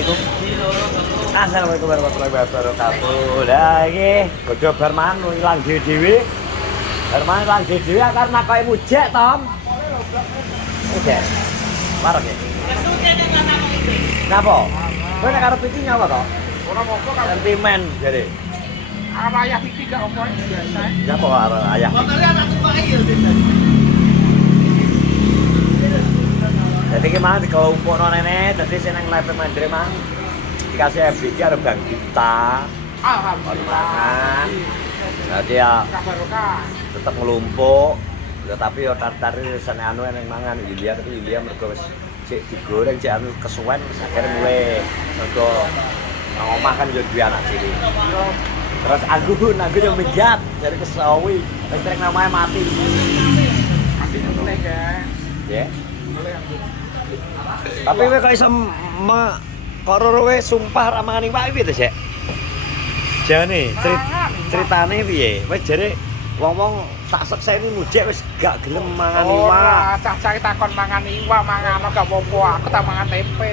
Assalamualaikum. Assalamualaikum warahmatullahi wabarakatuh. Lah iki bodho bar mangan ilang dhewe-dhewe. Bar mangan ilang dhewe karena kowe mujek, Tom. Mujek. Parek ya. Napa? Kowe nek arep iki nyawa to? Ora apa-apa kan. Sentimen jare. Arep ayah iki gak apa biasa. Napa arep ayah? Motore anak tuwak iki lho. Jadi gimana dikelompokno nenek, dadi sing nang live mandre mang dikasih FBG ada Bang Gita. Alhamdulillah. Jadi ya Barokah. tetep ngelumpuk. Tetapi yo tar-tar sene anu nang mangan Yulia tapi Yulia mergo wis sik digoreng sik anu kesuwen akhire mulai mergo nang omah kan yo duwe anak cilik. Terus aku yo minggat dari kesawi. Listrik namanya mati. Mati mulai ya. Ya. Mulai aku. Tapi kowe kok iso karo kowe sumpah ra mangan iwak piye to, Sek? Jane ceritane piye? Wis jare wong-wong tak sekseni mujek wis gak gelem mangan iwak. Ora, cah-cah takon mangan iwak, mangan gak apa-apa. Aku tak mangan tempe.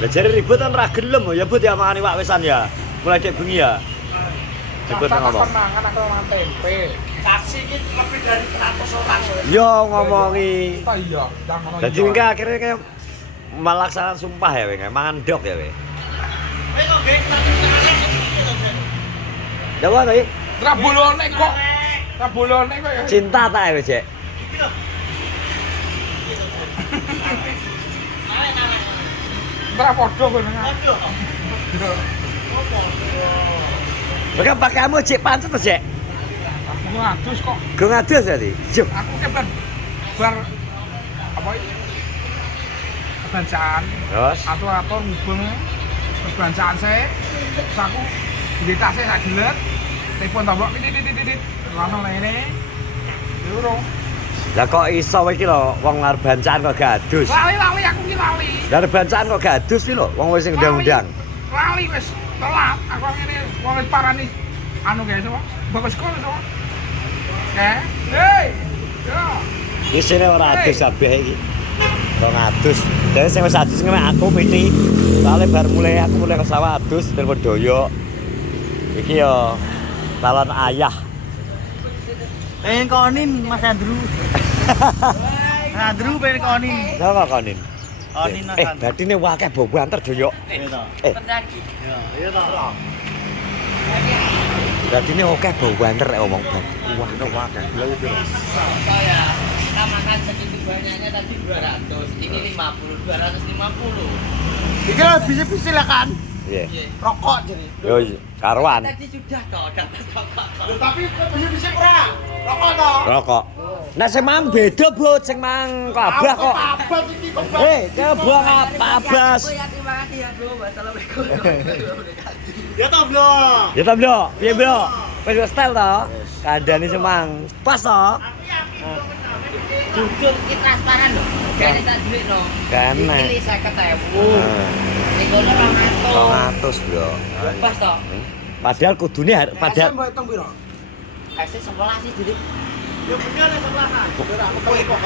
Lah jare ribut kan ra gelem ya, But ya mangan iwak wisan ya. Mulai dek bengi ya. Ribut Cah-cah ngomong. takon mangan aku mangan tempe. Saksi iki lebih dari 100 orang. Yo ngomongi. Oh iya, ndang ngono. Dadi wingi akhirnya kayak melaksanakan sumpah ya, Weng. Mangan dok ya, Weng. Kowe kok gek Jawa to, Ra bolone kok. Ra bolone kok ya. cinta ta ya, Cek? Ora padha kowe nang. Padha. Mereka pakaianmu cek pancet to, Cek? Aku ngadus kok. Go ngadus tadi. Yo. Aku keban bar apa iki? Kebancaan. Terus Atur-atur hubung kebancaan saya. Terus aku di tasnya sak gelet. Telepon tombol titit. Langsung lene. Durung. lah kok iso iki lho wong arep bancaan kok gadus. Lali aku ki lali. Lah arep bancaan kok gadus iki lho wong wis sing undang-undang. Lali wis telat. Aku ngene wong parani anu guys apa? Bagus kok so. Hei. Yo. Di sini ora adus kabeh iki. Kok ngadus. Dene sing wis adus ngene aku piti. Soale bar mulai aku mulai ke sawah adus telepon doyok. Iki yo calon ayah. Pengen konin Mas Andrew. Andrew pengen konin. Napa konin? Konin Mas Andrew. Dadine wakeh bau banter doyok. Pendaki. Ya, iya toh. Dadine akeh bau banter nek omong ban. Wah, wakeh. Lha iki piro? Saya kita makan segitu banyaknya tadi 200, ini 50, 250. Iki bisi-bisi lah kan. Iya. Rokok jadi. Yo karuan. Tadi sudah toh, dapat rokok. Lho tapi bisi-bisi ora. Rokok to. Rokok. Nah sing mang beda, Bud. Sing mang kok abah kok. Abang iki kok. Kaya buang apa abas. Terima kasih ya bro, wassalamualaikum. Ya toh, Bro. Ya ta, Bro. Piye, Bro? Wis style to? Kandhane sing mang. Pas to? Jujur kita transparan loh. Kayaknya tak duit no. Kene. Ini 50.000. Ini kono 200. 200, Bro. Pas toh. Padahal kudune padahal mbok hitung piro? Kasih 11 sih jadi. Ya bener nek sebelahan. Ora aku kowe kok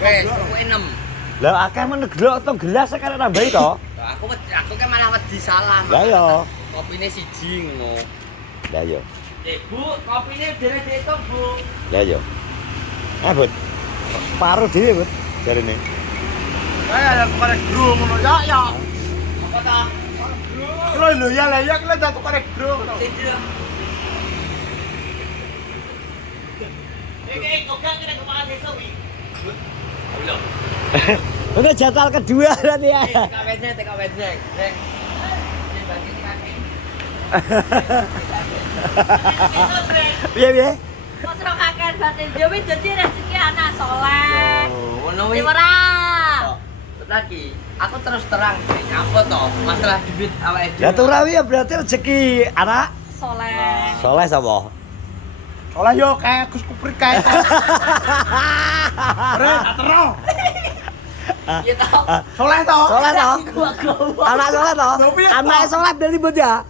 Kowe 6. lah akeh meneglok to gelas karek nambahi to. Aku kan malah wedi salah. Lah yo. Kopine siji ngono. Lah yo. Bu, kopine dhewe diitung, Bu. Lah yo. Bud. Paruh dhewe, Bud. Jarine. Kayak ada korek bro ngono ya ya. Apa ta? Lho ya lah ya kita jatuh korek bro. Siji lho. Kok gak kena kemakan besok iki? Lho. Udah jadwal kedua nanti ya. TK Wednesday. Nek. Piye? Kok serok kakek batin dewe dadi rezeki anak soleh. Ngono Iki iki. ora. Lagi, aku terus terang nyapa toh masalah duit awake Lah turawi ya berarti rezeki anak Soleh. soleh sapa? Oleh yo kayak Gus Kuprit kae. Ora terus. Iya toh. Soleh toh. Soleh toh? Gua. Anak soleh toh? Anak soleh berarti Bud ya?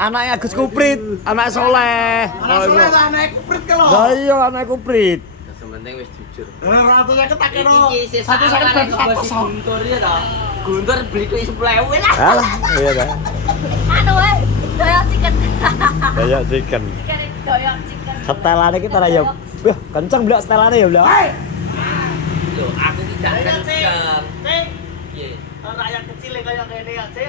Anaknya Agus Kuprit, anak soleh. Anak soleh ta anak Kuprit ke lho. Lah iya anak Kuprit. Sementing wis jujur. Ora tuh saya ketakeno. Iki sih Satu saya salah dari nek 100. Guntur ya toh. Guntur beli tuh 10.000 lah. Alah, iya dah. Anu wae, doyok chicken. Kayak chicken. Chicken doyok chicken. Setelane kita ra ya. Wah, kenceng blok setelane ya, Blok. Loh, aku tidak kenceng. Iya. Rakyat kecil kayak ngene ya, Cek.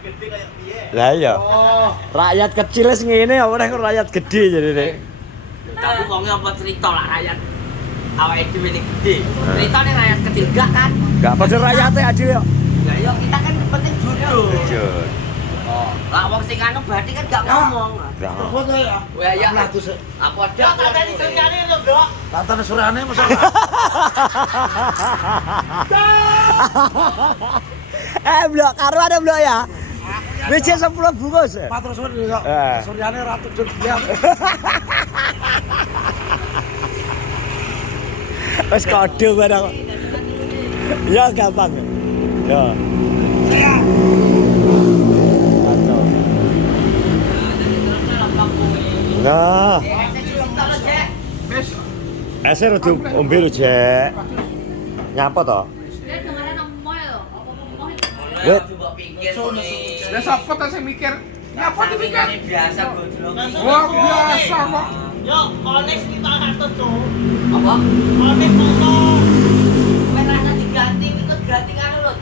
Gede kayak piye? Lah iya. Oh. Rakyat kecil wis ngene ya ora kok rakyat gede jadi nek. Tapi wonge apa cerita lah rakyat awake dhewe ini gede. Ceritane rakyat kecil gak kan? Gak padha rakyate aja ya. Ya yo kita kan penting jujur. Jujur. Oh, lah wong sing anu berarti kan gak ngomong. Gak. Foto ya. Wah ya. Apa ada? Tak tadi ceritane lho, Dok. Tatan surane masalah. Blok karo ada blok ya. Wis 10 bungkus. Matur suwun ya. Eh. Suryane ratu jun dia. Wis kode barang. Ya gampang. Ya. Nah, Wis. ese rada ombe lho, Jek. Nyapa to? Dia dengarnya nemoy lho, apa nemoy. Wet. Coba pikir nih. Lah sapa ta sing mikir? Nyapa Tapi dipikir? ini biasa godrong. Wah, biasa kok. Yo, konek kita atur, Cuk. Apa? Konek motor. Kowe rasa diganti ikut ganti karo lho.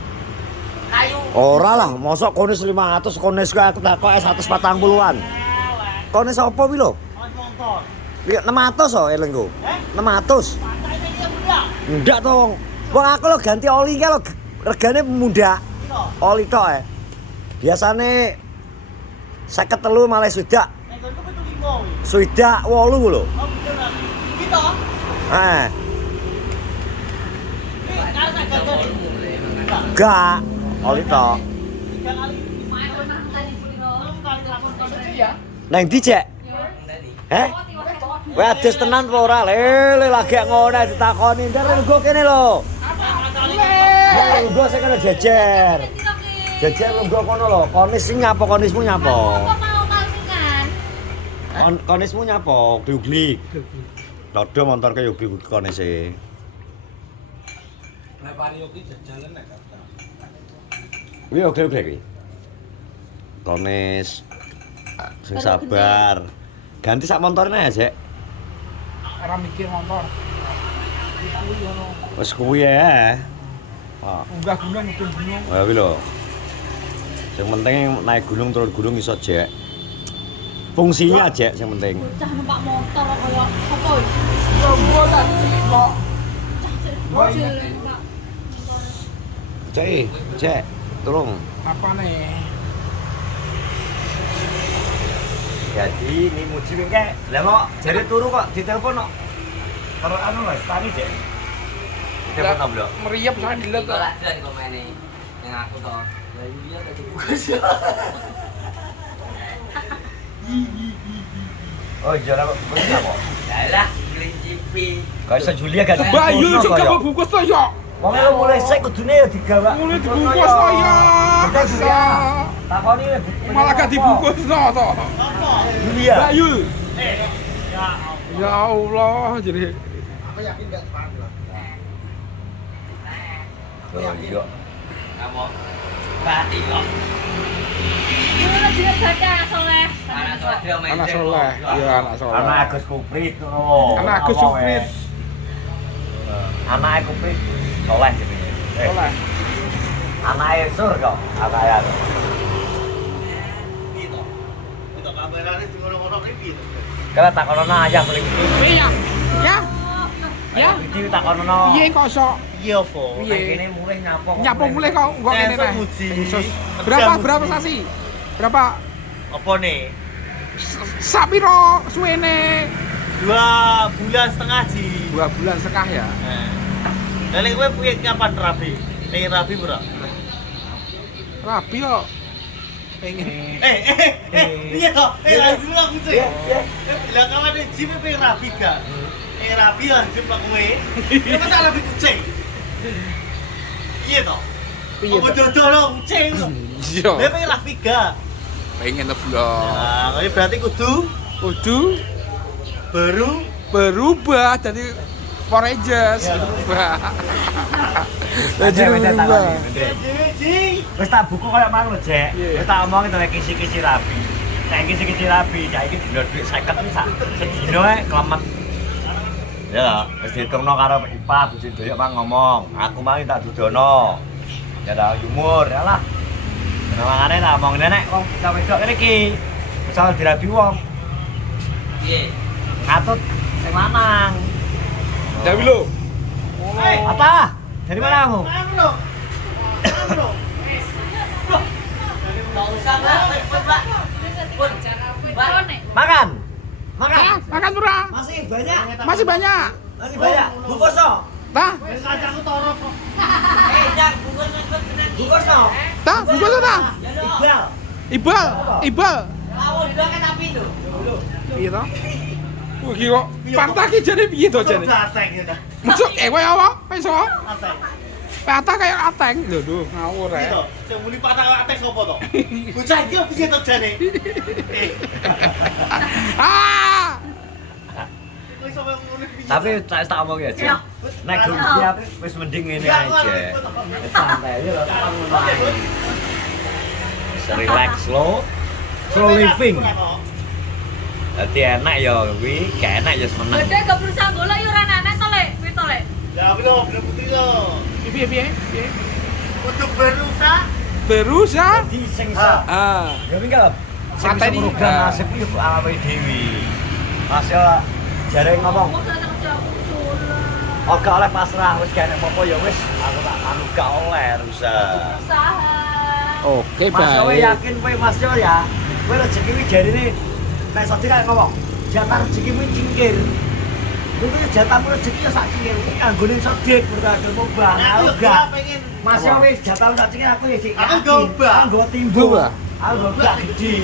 Kayu. Ora lah, mosok konis 500, konis ku aku takoke 140-an. Konis apa wi lho? Konek motor. 600 oh elengku. 600. Pantai ini ya, Bunda. Ndak to wong. Wong aku lo ganti oli ki lo regane muda. Oli tok e. Biasane 53 malah sudak. Nek kono betul 5 wis. Sudak 8 lho. Oh, betul lah. Gitu. Eh, Ini karo sak gagal. gak oli tok. 3 kali. Main menang tadi kulino. 6 kali lakon kono. Ya. Nang ndi, Cek? Heh? Kowe adus tenan apa ora? Le lagi ngono ditakoni. Ntar lungguh kene lho. Lungguh sing kena jejer. Jejer lungguh kono lho. Konis sing nyapa konismu nyapa? Kok mau kalsingan? Konismu nyapa? Glig-glig. Dodo motor ke yogi konise. Nek Parioki jajalan nek kata. Kuwi oke kuwi. Konis sing sabar. Ganti sak motornya ya, Cek. Ora mikir motor. Wis kuwi ya. Oh, Unggah gunung mudun gunung. kuwi lho. Sing penting naik gunung turun gunung iso, Cek. Fungsinya aja yang penting. Bocah numpak motor kaya sapa iki? Ya gua tadi kok. Bocil. Cek, tolong. Apa nih? Jadi ini muji wingke. Lah mau jare turu kok ditelepon kok. Karo anu wis tani, Cek. Ditelepon ta, Blok? Meriap saya dilihat Kok lak jalan kok main yang aku toh. Lah iya tadi bukas ya. Oh, jare kok bungkus apa? Lah kelincipi. Kok iso Julia gak Bayu sing coba bungkus to yo. Wong lu mulai sik kudune ya digawa. Mulai dibungkus to ya. Bisa. Takoni Malah gak dibungkus to to. Julia. Bayu. Ya Allah, jadi Aku yakin enggak sepakat lah. Oh iya. Kamu berarti kok. Dulu dia baca soleh. Anak soleh main anak soleh, iya anak soleh. Anak Agus Kuprit ngono. Anak Agus Suprit. Anak Kuprit soleh jenenge. Soleh. Anake Sur kok, anake. Gitu. Itu kamerane di ngono-ngono iki. Kala takonono ayah paling iki. Iya. Ya. Ya. Iki takonono. Piye kok sok Iya apa? Piye? Kene mulai nyapa. nyapu mulai kok kok ngene Esok teh. muji. Sus. Kerja Berapa muji. sasi? Berapa Apa nih? sapiro suwene? 2 bulan setengah ji. 2 bulan setengah ya. Lah lek kowe piye kapan rabi? Pengen rabi ora? Rapi yo. Pengen. Iya toh? Lah dulu aku cek. Iya. Bilang kawan Jim pengen rabi gak? Rabi lah Jim pak kowe. Ya masa rabi kucing. Iya toh? Piye Apa to? dodol lo kucing lo? Iya. Dia pengen rabi gak? Pengen to blok. Nah, ini berarti kudu Kudu baru berubah jadi Power Rangers. Berubah. Jadi berubah. Wis tak buku koyo mang lho, Jek. Iya. Wis tak omongin to kisi-kisi rabi. Nek kisi-kisi rabi, cah iki dino dhuwit 50 sak sedino ae klemet. Ya, wis ditungno karo Ipa bojo doyok mang ngomong, aku mang tak dudono. Ya dah umur, ya lah. Mangane tak omong nek wong wedok kene iki misal dirabi wong, Piye? ngatut sing lanang. Jadi lo. Apa? Dari mana kamu? Enggak usah, Mbak. Pun, Mbak. Pun. Mbak. Makan. Makan. Makan murah. Masih banyak. Masih banyak. Masih banyak. Bungkus no. Tah, Kacaku torok kok. Jangan bungkus bener. Bungkus no. tah, bungkus tah. Iqbal. Ibal, Ibal. Awal udah kan tapi itu. Iya toh? Wah, iki kok patah ki jane piye to jane? Ateng ya dah. Masuk kowe apa? Iso? Ateng. Patah kayak ateng. Lho, ngawur Iki ae. to, sing muni patah ateng sapa to? Bocah iki piye to jane? Ah! Kowe sapa muni piye? Tapi tak omong ya, Jek. Nek grup siap wis mending ngene ae, Jek. Santai aja lho, tak ngono ae. Wis relax slow living. Dadi enak ya kuwi, gak enak ya seneng. Gede gak berusaha golek yo ora enak to, Lek. Kuwi to, Lek. Ya belum putih lo. Piye? Untuk berusaha Berusaha. Dadi sing iso. Ah. Ya minggu lho. Sing Santai iso nih. program Ah. nasib iki kok awake dhewe. Mas yo jare ngomong, Kok datang kerja aku dolan. "Oh, gak oleh pasrah, wis gak enek apa-apa ya wis, aku tak anu gak oleh rusak." Usaha. Oke, Mas yo baik. yakin kowe Mas yo ya. Kowe rezeki iki jarine nek Sodi kayak ngomong, "Jatah rezekimu cingkir." Itu jatahmu rezeki ya sak cingkir. Iki kanggone Sodik berkah mobah. Aku Aku yo gak. pengen. Mas yo wis jatahmu sak cingkir aku ya sik. Aku gobah. Aku go timbul. Gobah? Aku gak gede.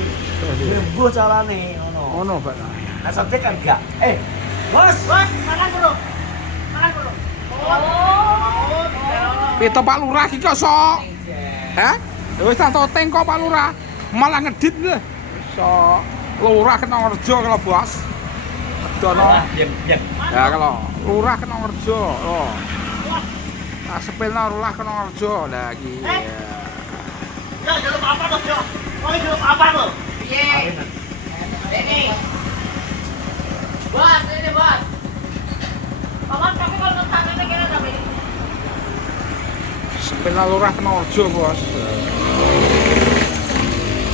Rembuh carane ngono. Ono, Pak. Nah, Sodik kan gak. Bos, Makan dulu. Makan dulu. Oh, Pito Pak Lurah iki kok sok. Hah? Ya wis tak toteng kok Pak Lurah. Malah ngedit lho. Sok. Lurah kena kerja kalau bos. Dono. Yen. Ya kalau lurah kena kerja. Oh. Nah, sepilna lurah kena kerja. Lah iki. Ya, dalam apa lo, Jo? Mau dalam apa lo? Piye? Ini. Bos, ini bos. Paman tapi kalau nonton kira tapi. Sepilna lurah kena kerja, Bos.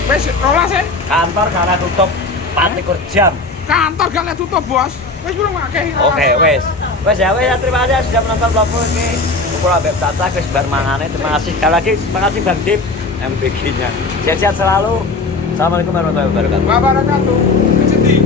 Wis rolas e. Kantor karena tutup 24 jam. Kantor gak lek tutup, Bos. Wis belum akeh. Oke, wes. Wes ya, wes. Terima kasih sudah menonton vlogku ini. Kumpul Ambek Tata, wis bar mangane. Terima kasih sekali lagi. Terima kasih Bang Dip yang bikinnya. Sehat-sehat selalu. Assalamualaikum warahmatullahi wabarakatuh. Wabarakatuh. Sedih.